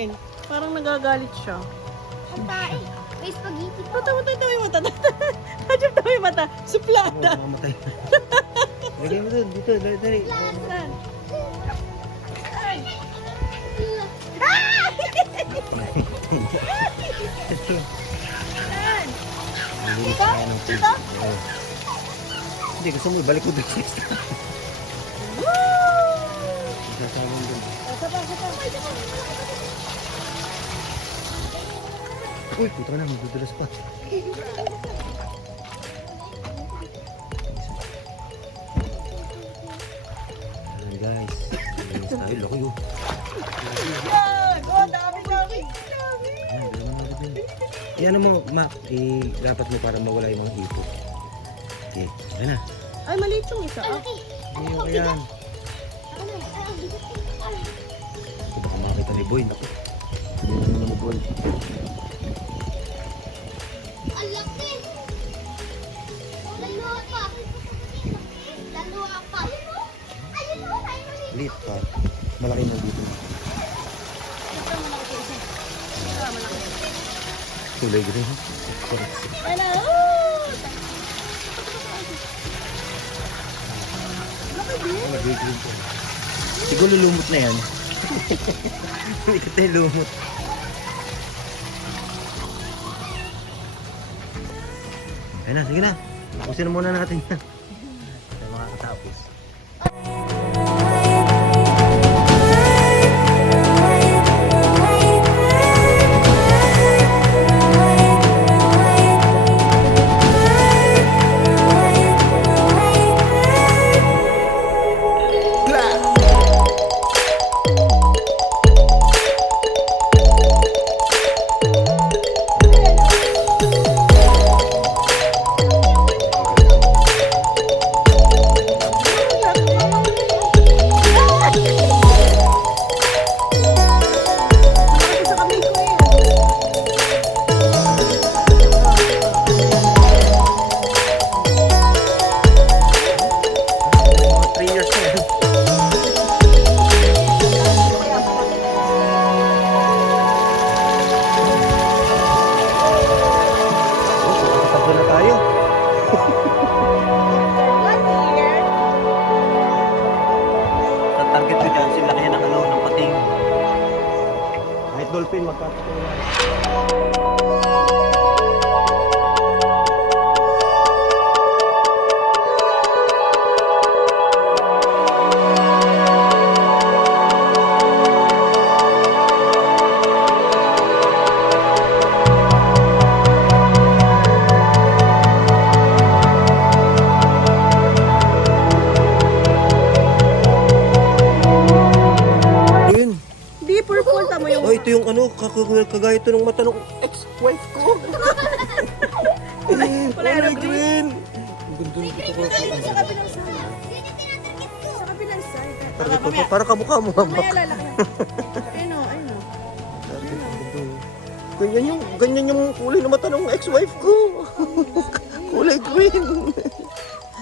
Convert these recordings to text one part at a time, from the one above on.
tingin. Parang nagagalit siya. Ang tae. May spaghetti pa. Tawa yung mata. Hajip tawa yung mata. Suplada. Mamatay. Lagay mo doon, dito, dali. Saan? Dito? Dito? Hindi, gusto mo ibalik ko doon. Sasama mo doon. Uy, puto na, magdudulas pa. Ayan guys, ayos tayo, laki oh. Yan! Oh, dami! Ayan, dalawa na rin. Ano mo, Mac, dapat mo para mawala yung mga ipot. Okay, ayan na. Ay, maliit yung isa. Ah. Hindi ko yan. Baka makita ni Boy, naku. Hindi naman ni Boy. Ang laki. Lalo pa. Lalo pa. Ayun o. Lit pa. Malaki mo dito. Kulay green. Hello! Green po. Siguro lumot na yan. Hindi ka tayo lumot. Ayun na, sige na. Tapusin na muna natin yan. Tayo makakatapos. Target ko dyan, sila kaya ng ng pating. Kahit dolphin, magkakatulan. Purple, tama yung... Oh, ito yung kagaya ito ng mata ng ex-wife ko. Kulay green. Ang ganda ng ito ko. Sa kabilang side. Sa kabilang side. Target ko, para kamukha mo, Mac. Mamaya lalaki na. Ayun o, ayun o. Target ko, ganyan yung kulay ng mata ng ex-wife ko. Kulay green.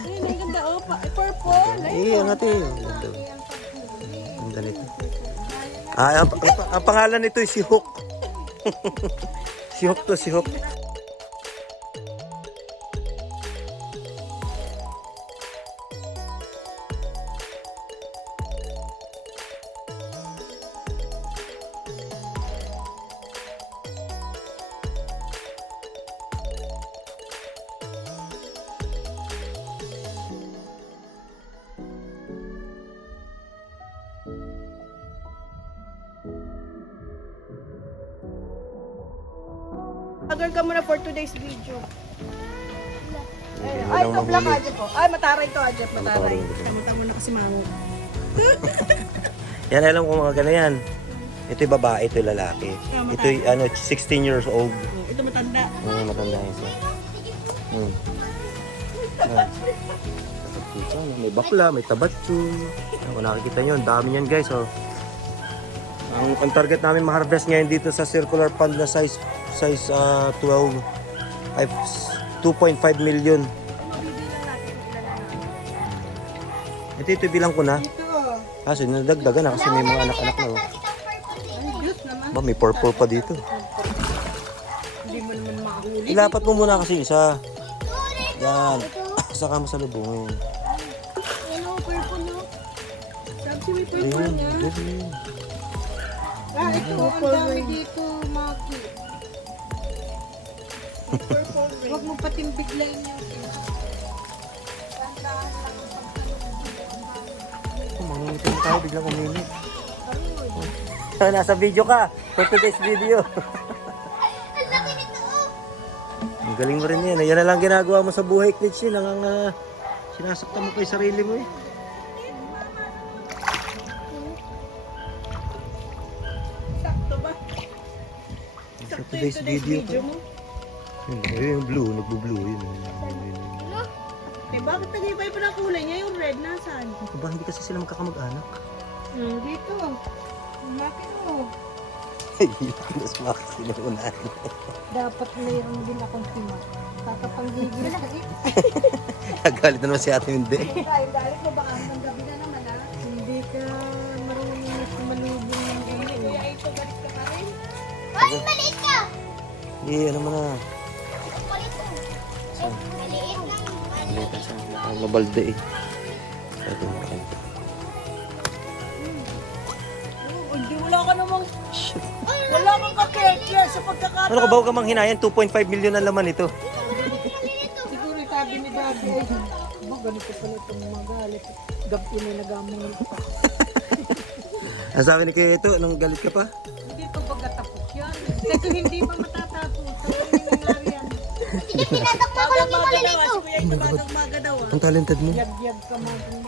Ayun, ang ganda o. Purple. Eh, ang ate. Ang ganda nito. Ang pangalan nito ay si Hook. Si Hook to, si Hook. Tagal ka muna for today's video. Ayun, Ay, ito walang black mahuli. Ajep po. Ay, mataray to Ajep, mataray. Mataray. Kamutan mo na kasi mango. Yan, alam ko mga gano'n yan. Ito yung babae, ito yung lalaki. Ito yung 16 years old. Ito matanda. Matanda yun siya. May bakla, may tabatsu. Kung nakikita nyo, ang dami yan guys. Oh. Ang target namin ma-harvest ngayon dito sa circular pond na size 12 ay 2.5 million. Ito bilang ko na. Ito. Kaso nadagdagan na kasi may mga anak-anak na. Oh. Ay, Diyos naman. Ba, may purple pa dito. Hindi mo naman makahuli. Ilapat mo muna kasi isa. Yan. Saka mo sa lubungin. Yan o, purple no? Sabi may purple Ayun. nga. Ayun. Ah, ito. Ang dami dito, Maki. Huwag mo patimbiglayin yung Mangingitin tayo, biglang uminit. Nasa video ka. For today's video. Ang laki nito oh! Ang galing mo rin yan. Yan na lang ginagawa mo sa buhay, Klitsch. Yun lang ang sinasaktan mo pa yung sarili mo eh. sakto ba? For today's video to. mo. Yun, ayun, yung blue, nagbo-blue. Yun. Ano? Eh, bakit nag-iba pa na kulay niya? Yung red, nasaan? Ba, hindi kasi sila magkakamag-anak. Dito. Maki mo. Ay, mas makasinuunan. Dapat mayroon din akong sima. Tatapanggigil sa Nagalit na naman si ate hindi. Dahil ko baka hanggang gabi na naman ah. Hindi ka marunong na sumalubong ng gano'n. Kuya, ito galit ka pa rin? Ay, maliit ka! Ano mo na. Maliit ka. Eh, maliit lang. Maliit na siya. Mabalde eh. Ito mo rin. Hindi, wala ka namang... Wala kang kakekya sa pagkakataon. Ano ka ba, huwag ka manghinayan? 2.5 million ang laman ito. Siguro sabi ni Gabi ay, ba ganito pala itong magalit. Gabi na nagamong pa. Ang sabi ni Kuya ito, nang galit ka pa? Hindi pa pagkatapos yan. Ito hindi pa matatapos. Sa hindi nangyari yan. Sige, tinadakma ko lang yung malilito. Si Kuya ito madagmaga daw ah. Ang talented mo. Yag-yag ka magang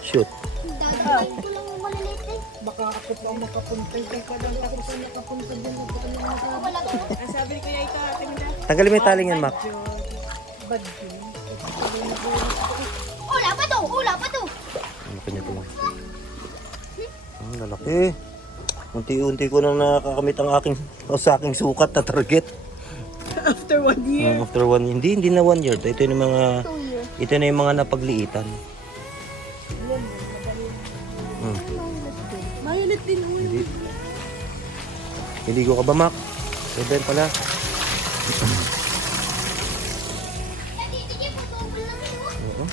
Shoot. Dadakmain ko lang yung maliliit eh. Baka ako pa ang makapunta. Ikaw pa lang ako sa nakapunta din. Nagpunta na mga sabi. Wala ko. Ang sabi ni Kuya ito, ate Minda. Tanggalin mo yung taling yan, Mac. Bad yun. Ula pa to! Ula pa to! Ano pa niya ito? Ang lalaki. Unti-unti ko nang nakakamit ang sa aking sukat na target. After 1 year. After hindi na 1 year. Ito yung mga, 2 years. ito na yung mga napagliitan. Violet din oh. Hindi. Niligo ka ba, Mac? Eden pala. Daddy, sige po, double naman oh. Oo.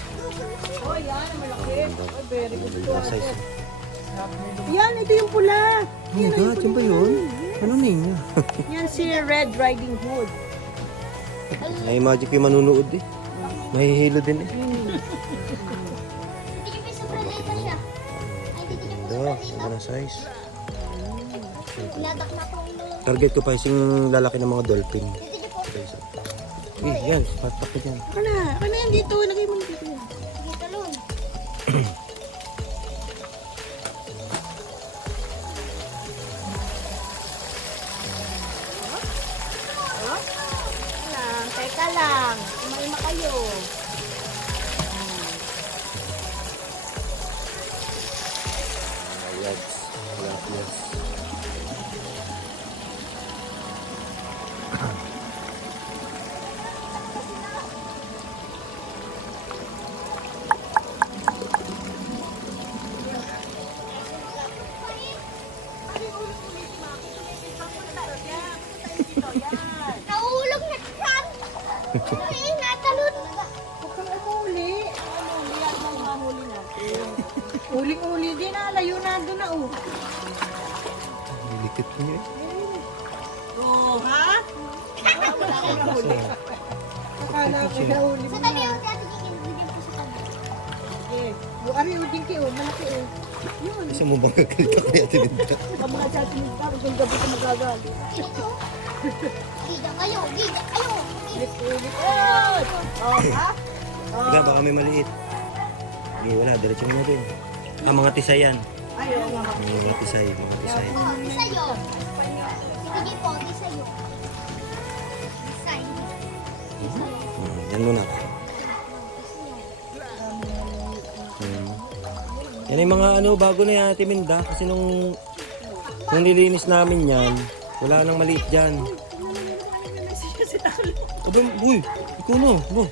Oh, yan. Malaki. Oh, very good. Ang size. Yan, ito yung pula. Oh my God, yun ba yun? Ano ninyo? Yan si Red Riding Hood. Na-imagine ko yung manunood eh. Mahihilo din eh. Sige po, sobrang liit na siya. Ay, sige po, Ganda, sobrang liit ganda na size. Tinadakma ko yung maliliit. Target ko pa yung lalaki ng mga dolphin. Sige po. Eh, yan, patak ko dyan. Ako na yan dito. Lagay mo na dito yan. Sige, talon. Teka lang. Kumain kayo. Ayan, tilapia. Nahulog na siya. Ay, natalon. Huwag kang umuli. Umuli at mahuli natin. Uling-uli din na. Layo na doon na oh. Nilikit ko niya eh. Oh, ha? Wala kang nahuli. Akala ko nahuli Sa mo tabi na. yung dati bigyan po sa tabi. Okay. Yung ari uding ki oh. Malaki oh. Yun. Isa mo bang gagalit ako ni Ate Linda? Ang mga sa atin yung parang kung gabi ka magagali. Ito. Gida kayo, gida kayo. Ulit-ulit. Oh, ha? Diba, baka may maliit. Hindi, wala. Diretso mo na din. Ah, mga tisay yan. Ayaw nga. Mga tisay, mga tisay. Oh, di sa'yo. Sige po, di sa'yo. Design. Yan muna. Yan yung mga ano, bago na yan, Ate Minda. Kasi nung nilinis namin yan, wala nang maliit dyan. Aba, uy, ikaw na. Aba,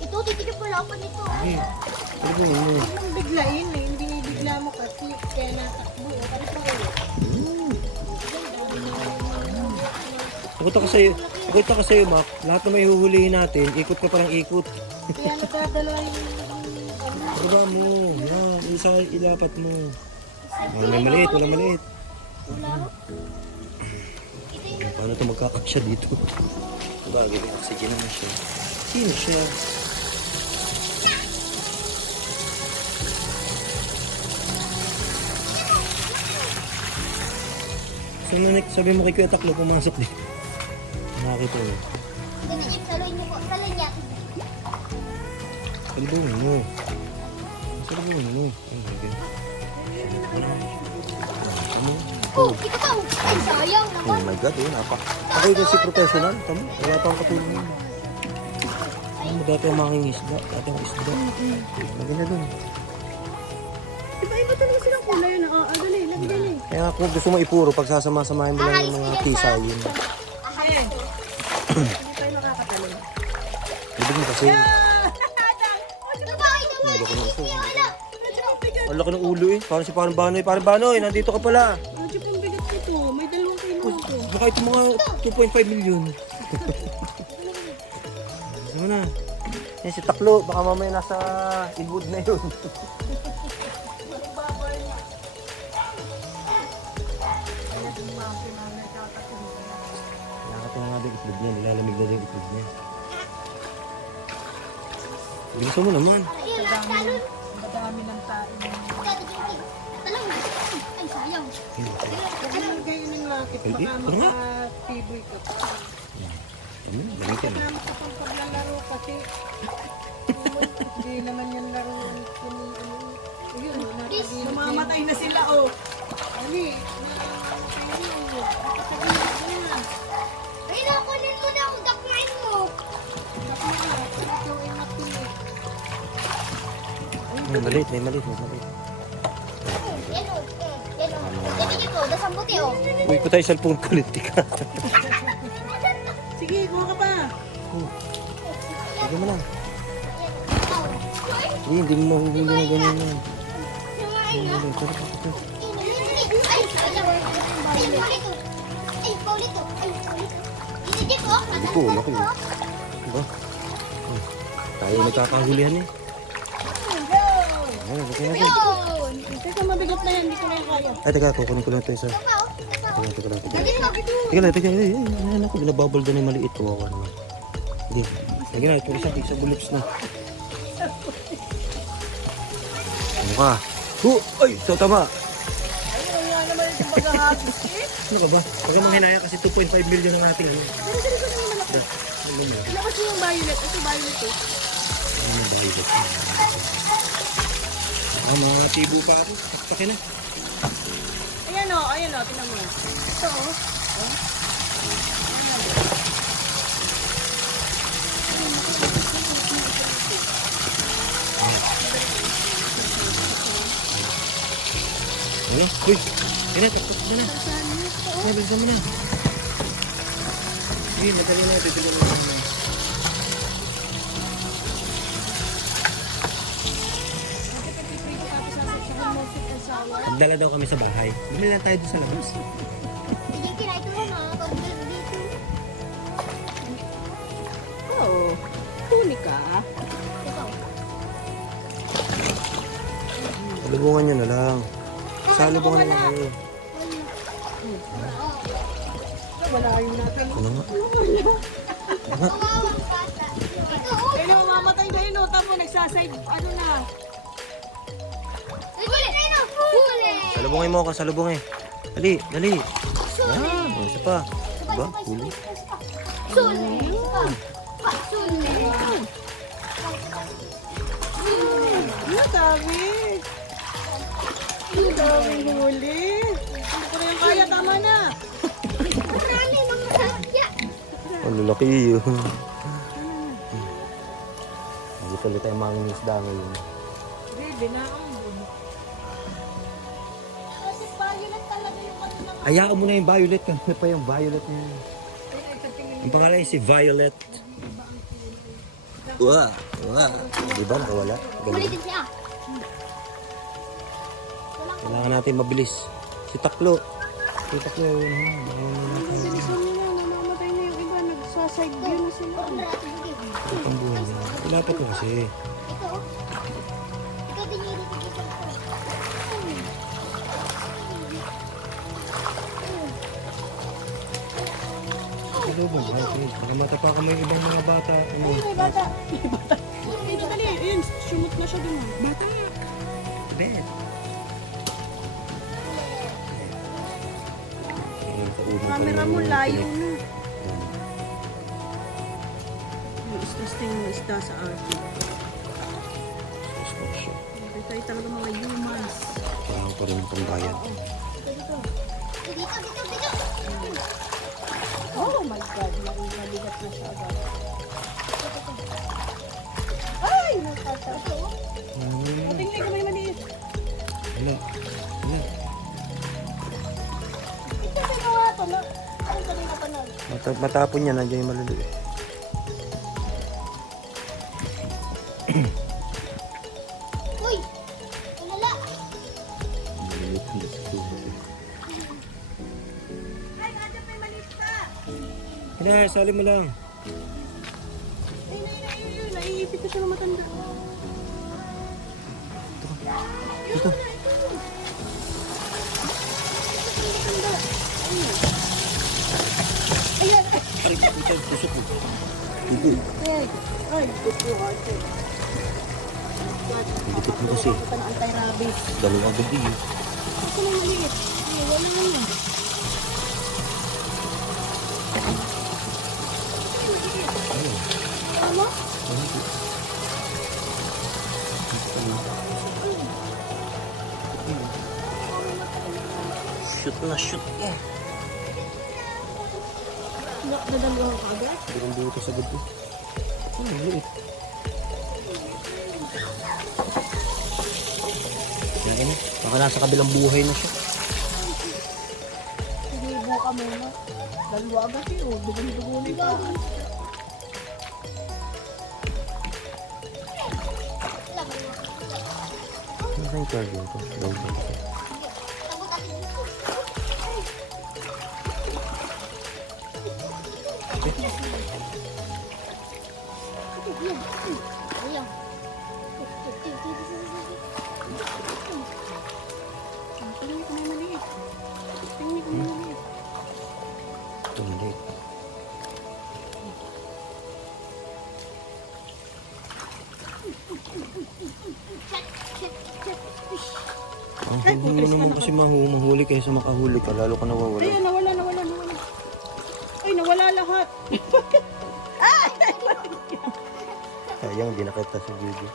Ito, titigil pala ako nito. eh, ano ba yun? Huwag mong biglain eh. Hindi bigla mo kasi kaya natakbo. Tapos ako. Pakita ko sa'yo, Mac. Lahat na may huhulihin natin, ikot ka parang ikot. Kaya nagdadala yung Baba mo. Yan, isa ilapat mo. May maliit, wala maliit. Paano ito magkakasya dito? Bagay, oxygen naman siya. Sino siya? So, sabi mo kay Kuya Taklo, pumasok din. Nakakita mo. Saluhin niyo po. Saluhin niya. Salubungin mo. Salubungin mo. Oh, ito pa. Ay, sayang Oh naman. my God, ako yung si professional. Tama, wala pa ang katulong mo. Ano mo dati ang making isda? Dati ang isda. Maganda dun. Iba-iba talaga silang kulay na. Dali, lagi dali. Kaya kung gusto mo ipuro, pagsasama-samahin mo lang yung mga kisay yun. Hindi tayo nakakatalo. Ibig mo kasi, Ito pa, ito pa. Wala. ang laki ng ulo eh. Parang si Parang Banoy. Parang Banoy, nandito ka pala. Medyo pang bigat nito. May 2 kilo ito. Baka ito mga 2.5 million. Ano na? Yan si Taklo, baka mamaya nasa Inwood na yun. Nakakatawa nga din itlog niya, nilalamig na din yung itlog niya. Bilisan mo naman. Madami ng tayo. Ay, sayang. Ganun kayo ng lakit. Pwede? Baka Ano nga? makatiboy ka pa. Gamitin. Kaya mo kapag paglalaro kasi hindi naman yan laro. Ayun, napagilid. Namamatay na sila, oh. Ani, namamatay na. Napagilid na. Ay, nakunin mo na. Udakmain mo. May maliit, may maliit, may maliit. Yan o. Yan o. Yan niyo po. Dasang buti o. Uy, ko tayo cellphone kulit ka. Sige, kuha ka pa. Sige mo lang. Hindi mo mahuhuli na ganyan yan. Ay, sayang. Ay, paulit o. Ay, paulit o. Ay, paulit o. Hindi po. Ito, laki. Diba? Tayo nagkakahulihan eh. Ayan, okay na din. Yun. Teka, mabigat na yan. Hindi ko na yung kaya. Ay, teka, kukunin ko lang ito isa. Ito pa o. Teka lang. Dali mo. Teka lang, teka lang. Ayan ako, binabubble doon yung maliit. Kawawa naman. Hindi. Lagi na, ito isa bulips na. Ano ka? Ay, so tama. Ayun, yan naman yung maghahagis eh. Ano ka ba? Huwag kang manghinaya kasi 2.5 million ang ating. Ilabas mo yung violet. Ito violet eh. Ano yung violet? Mga tibo pa ako. Takpakin na. Ayan o, tinan mo. Ito o. Ano? Uy! Yan na, takpak mo na. Ay, bilisan mo na. Sige, madali na. Bibili mo na. Magdala daw kami sa bahay. Bumili lang tayo doon sa labas. Sige, kinain ko na. Pag dito. Oo. Huli ka. Ito. Salubungan nyo na lang. Salubungan na lang kayo. Wala yung natin. Ano nga? Tumawag ka sa. Ito o. Kaya mamamatay na yun o. Tapos nagsaside. Ano na. Huli! Huli! Salubungin mo ako, salubungin. Dali, dali. Yan, isa pa. Diba? Huli. Suli! Suli! Ano dami? Ano dami huli? Hindi ko na yung kaya. Tama na. Marami mga sakya! Ang lalaki yun. Nagituloy tayo mga isda ngayon. Baby, naambun. Kasi violet talaga yung ano na. Hayaan mo na yung violet. Ano pa yung violet na yun? Ang pangalan niya si Violet. Wow! Wow! Di ba nakawala? Huli Galing. din siya. Kailangan natin mabilis. Si Taklo. Si Taklo. Bilisan nyo na. Namamatay na side view na sila. Ang buhay na. Wala pa to kasi. Ito, oh. Ikaw din yung itigisan ko. Ito ba? Baka matapakan mo yung ibang mga bata. Ano? May bata. May bata. Dito dali. Ayun, sumot na siya dun. Oh. Bata. Bed. Camera mo layo na. Yung istasting mo isda sa atin. Ito tayo talaga mga humans. Kailangan ko rin yung pambayad. Dito. Oh my God, maligat na siya agad. Ay, nakatato. Tingnan ka may maliit. Wala. Wala. Ito sa mga ito, no? Ano sa mga panag? Matapon niya, nandiyan yung maliliit. Uy! Ulala! Maliliit ang dito. Ay, nandiyan may maliit pa. Hindi, sali mo lang. Ay, naiipit ko siya ng matanda. Dito. Ayan. Ay, ito, tusok mo. Ay, ay, gusto ko ate. Dikit mo kasi. Ito na anti-rabies. Dalawang agad din. Ito may maliit. Ay, wala na yan. Ano? Shoot na shoot. Nadalawa ka agad? Dirang buto sa gabi. Ang liit. Yan na. Baka nasa kabilang buhay na siya. Hinibo ka muna. Dalawa agad eh. Oh, dugo-dugo na ito. Ano sa yung charger ko? Load na ito. Tingnan ko may maliit. Tingnan ko may maliit. Ito maliit. Ang hindi mo naman kasi mahuli kaysa makahuli ka, lalo ka nawawala. Ayun, nawala. Ay, nawala lahat. Sayang, di nakita sa video.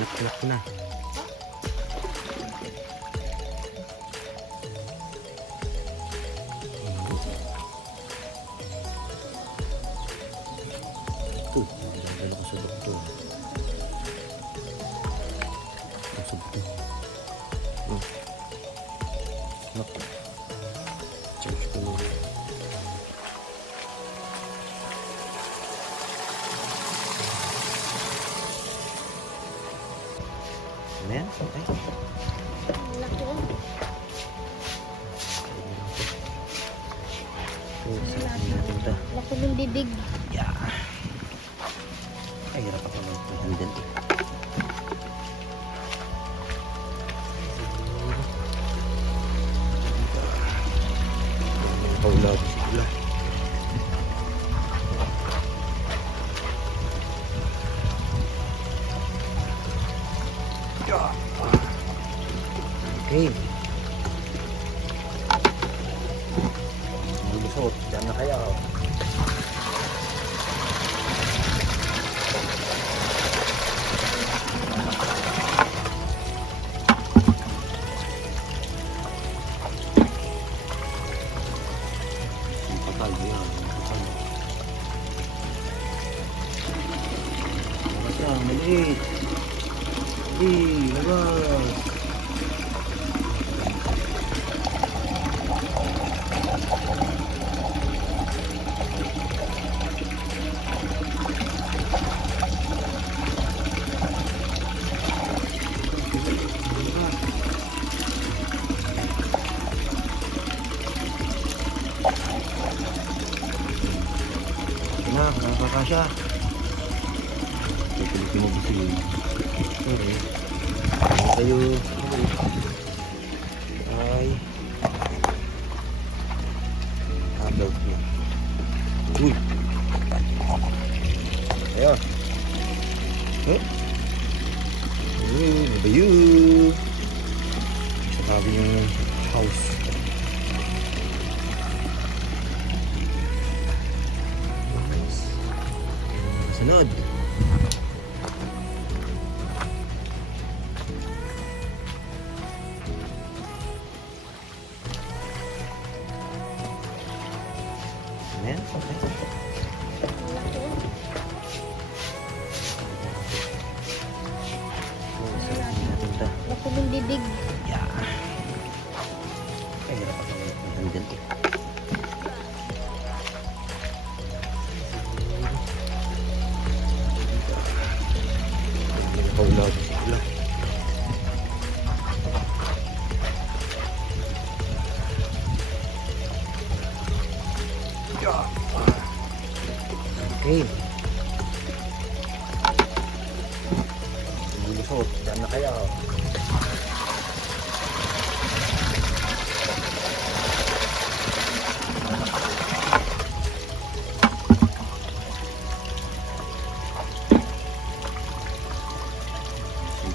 Anak ko na. Ito, dala ko sa doktor. Ang sabto. Nak. Charge ko na. Ano yan? Okay. Laki oh. Saan natin ito? Laki ng bibig. Yeah. Ay, hirap ako mag-handle eh. Hawla ko sila. Okay. Malusot. Diyan na kaya ako. Patay yan. Patay. Labas yan. Maliit. Labas. Na, nakakasya. Pilitin mo gusto yun. Okay. Tayo. Ay. Adult na. Uy. Ayo. Huh? Ano ba yun? Sa tabi ng house. Sunod. Ayan, okay. Laki oh. Saan natin ito? Laki ng bibig. Yeah. Ay, hirap ako mag-handle eh. Hawla ko sila. Okay. Lulusot. Diyan na kaya ako.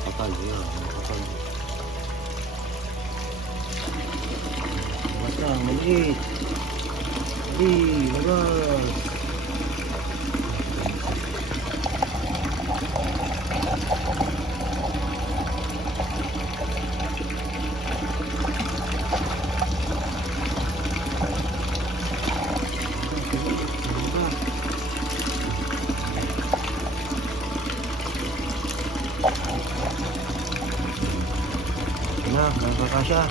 Patay yan. Patay. Basta, maliit. Labas. Na, nakakasya.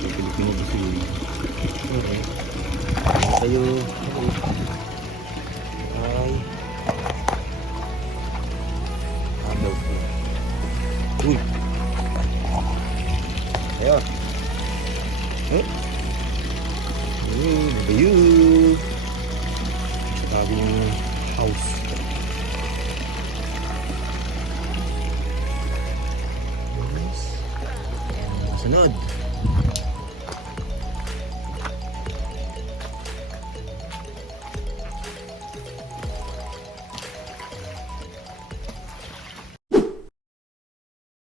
Pilitin mo gusto yun. Okay. Tayo. Ay. Adult na. Uy. Ayun. Eh? Ano ba yun? Sa tabi ng house. Sunod.